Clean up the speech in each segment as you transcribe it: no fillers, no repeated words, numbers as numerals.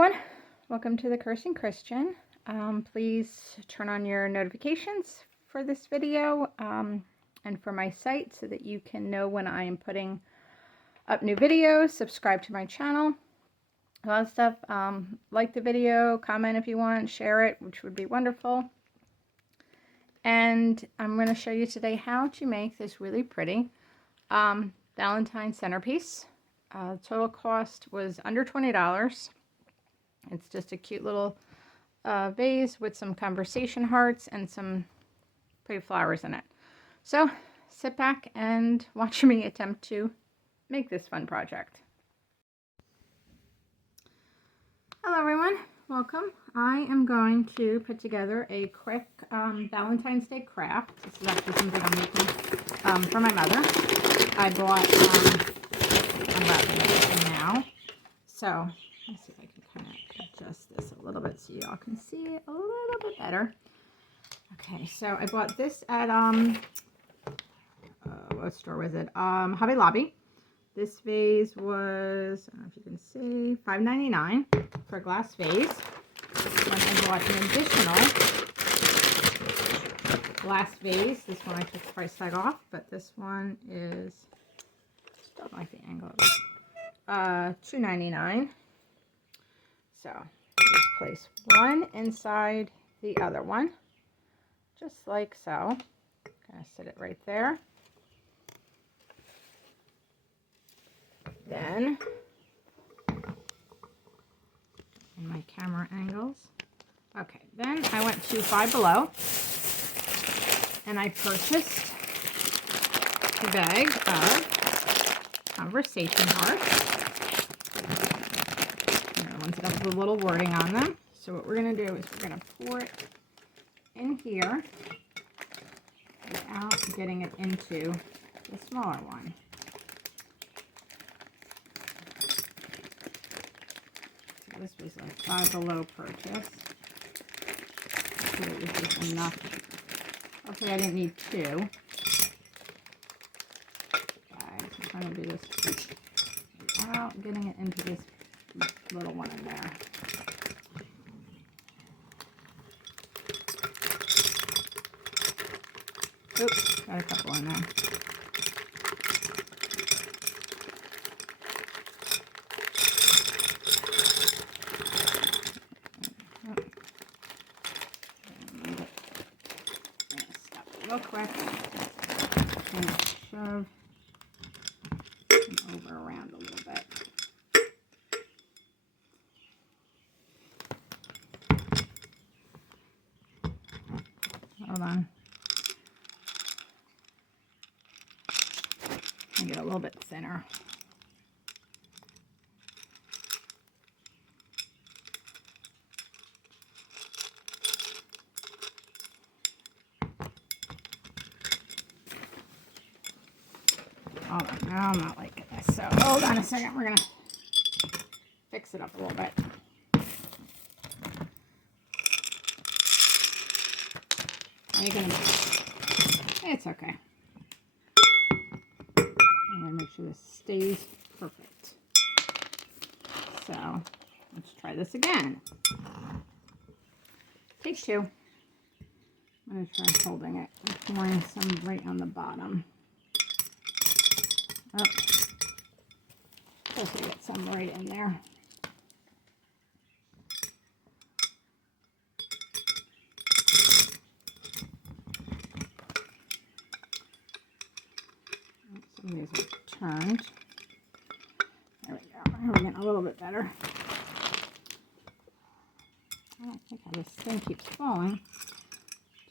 everyone, welcome to the Cursing Christian. Please turn on your notifications for this video and for my site so that you can know when I am putting up new videos. Subscribe to my channel, a lot of stuff. Like the video, comment if you want, share it, which would be wonderful. And I'm going to show you today how to make this really pretty Valentine centerpiece. Total cost was under $20. It's just a cute little vase with some conversation hearts and some pretty flowers in it. So sit back and watch me attempt to make this fun project. Hello everyone, welcome. I am going to put together a quick Valentine's Day craft. This is actually something I'm making for my mother. I bought, I'm wrapping it now. So let's see if I can kind of adjust this a little bit so y'all can see it a little bit better. Okay, so I bought this at what store was it? Hobby Lobby. This vase was, I don't know if you can see, $5.99 for a glass vase. Then I bought an additional glass vase. This one I took the price tag off, but this one is, still don't like the angle of it. $2.99. So just place one inside the other one, just like so. Gonna sit it right there. Then, in my camera angles. Okay, then I went to Five Below and I purchased a bag of conversation hearts. The ones that have the little wording on them. So what we're going to do is we're going to pour it in here without getting it into the smaller one. So this was a Five Below purchase. So it was just enough. Okay, I didn't need two. Guys, I'm trying to do this without getting it into this little one in there. Oops, got a couple in there. Stop it real quick. And shove them over around a little bit. Hold on. I get a little bit thinner. Hold on, no, I'm not liking this. So hold on a second. We're gonna fix it up a little bit. Are you gonna? It's okay. I'm gonna make sure this stays perfect. So let's try this again. Take two. I'm gonna try holding it. I'm pouring some right on the bottom. Oh, supposed to get some right in there. Some of these are turned. There we go. Now we're getting a little bit better. I don't think how this thing keeps falling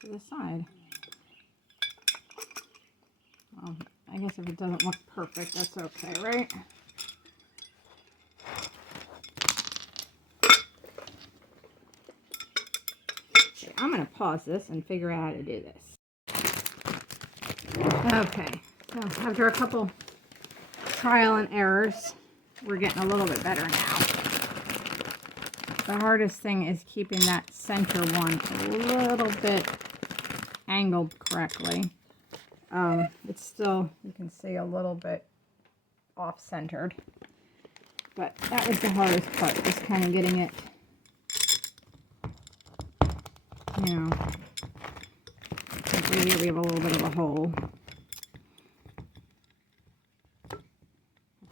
to the side. Well, I guess if it doesn't look perfect, that's okay, right? Okay, I'm going to pause this and figure out how to do this. Okay. So after a couple trial and errors, we're getting a little bit better now. The hardest thing is keeping that center one a little bit angled correctly. It's still, you can see, a little bit off-centered. But that was the hardest part, just kind of getting it, you know, here we have a little bit of a hole. I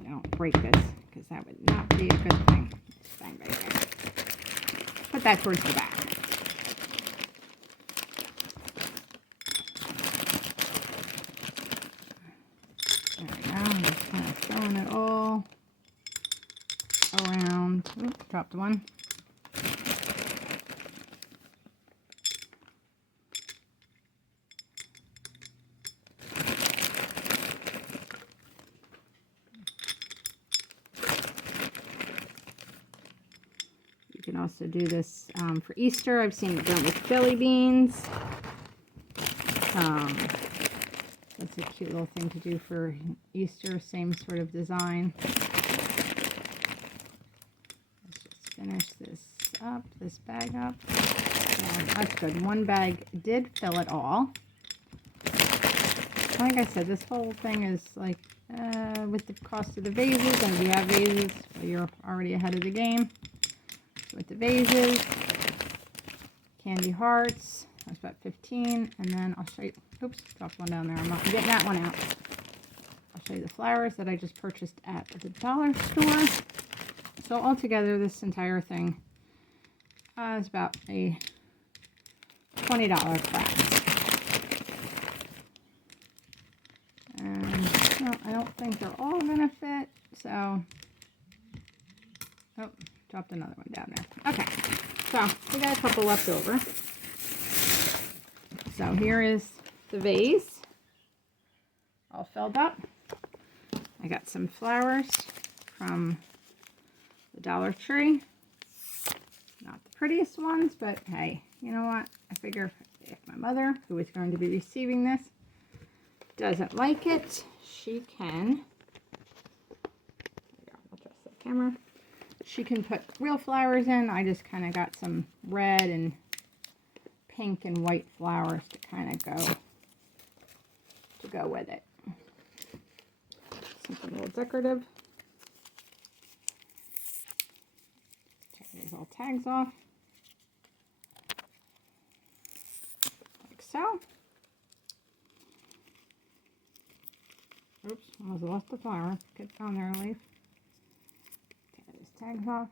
don't break this, because that would not be a good thing. Just bang, bang, bang. Put that towards the back. There we go. I'm just kind of throwing it all around. Oop, dropped one. You can also do this for Easter. I've seen it done with jelly beans. That's a cute little thing to do for Easter. Same sort of design. Let's just finish this up, this bag up. That's good. One bag did fill it all. Like I said, this whole thing is like with the cost of the vases, and if you have vases, well, you're already ahead of the game. So with the vases, candy hearts, that's about 15, and then I'll show you, oops, dropped one down there, I'm not getting that one out. I'll show you the flowers that I just purchased at the dollar store. So altogether, this entire thing is about a $20 craft. And well, I don't think they're all gonna fit, so, oh, dropped another one down there. Okay, so we got a couple left over. So here is the vase, all filled up. I got some flowers from the Dollar Tree. Not the prettiest ones, but hey, you know what? I figure if my mother, who is going to be receiving this, doesn't like it, she can, I'll adjust the camera. She can put real flowers in. I just kind of got some red and pink and white flowers to kind of go with it. Something a little decorative. Take these all tags off. Like so. Oops, I almost lost the flower. Get on there, leaf. Take these tags off.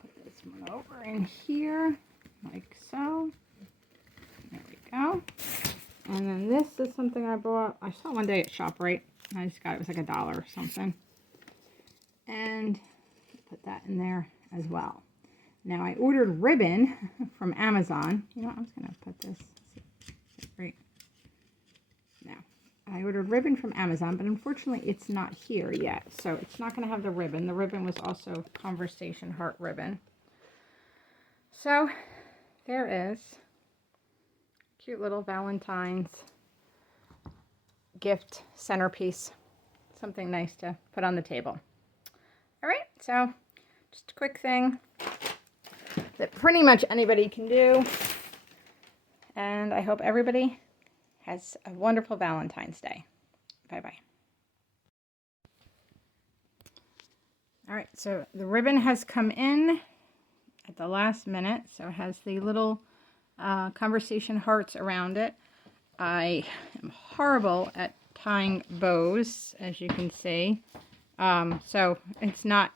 Put this one over in here, like so. There we go. And then this is something I bought. I saw one day at ShopRite. I just got it. It was like $1 or something. And put that in there as well. Now I ordered ribbon from Amazon. You know what? I'm just going to put this right now. I ordered ribbon from Amazon, but unfortunately it's not here yet. So it's not going to have the ribbon. The ribbon was also Conversation Heart ribbon. So there is cute little Valentine's gift centerpiece. Something nice to put on the table. All right, so just a quick thing that pretty much anybody can do. And I hope everybody has a wonderful Valentine's Day. Bye-bye. All right, so the ribbon has come in at the last minute. So it has the little conversation hearts around it. I am horrible at tying bows, as you can see. So it's not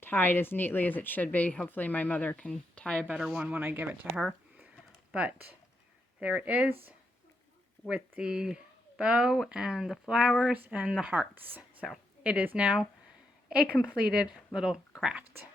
tied as neatly as it should be. Hopefully my mother can tie a better one when I give it to her. But there it is with the bow and the flowers and the hearts. So it is now a completed little craft.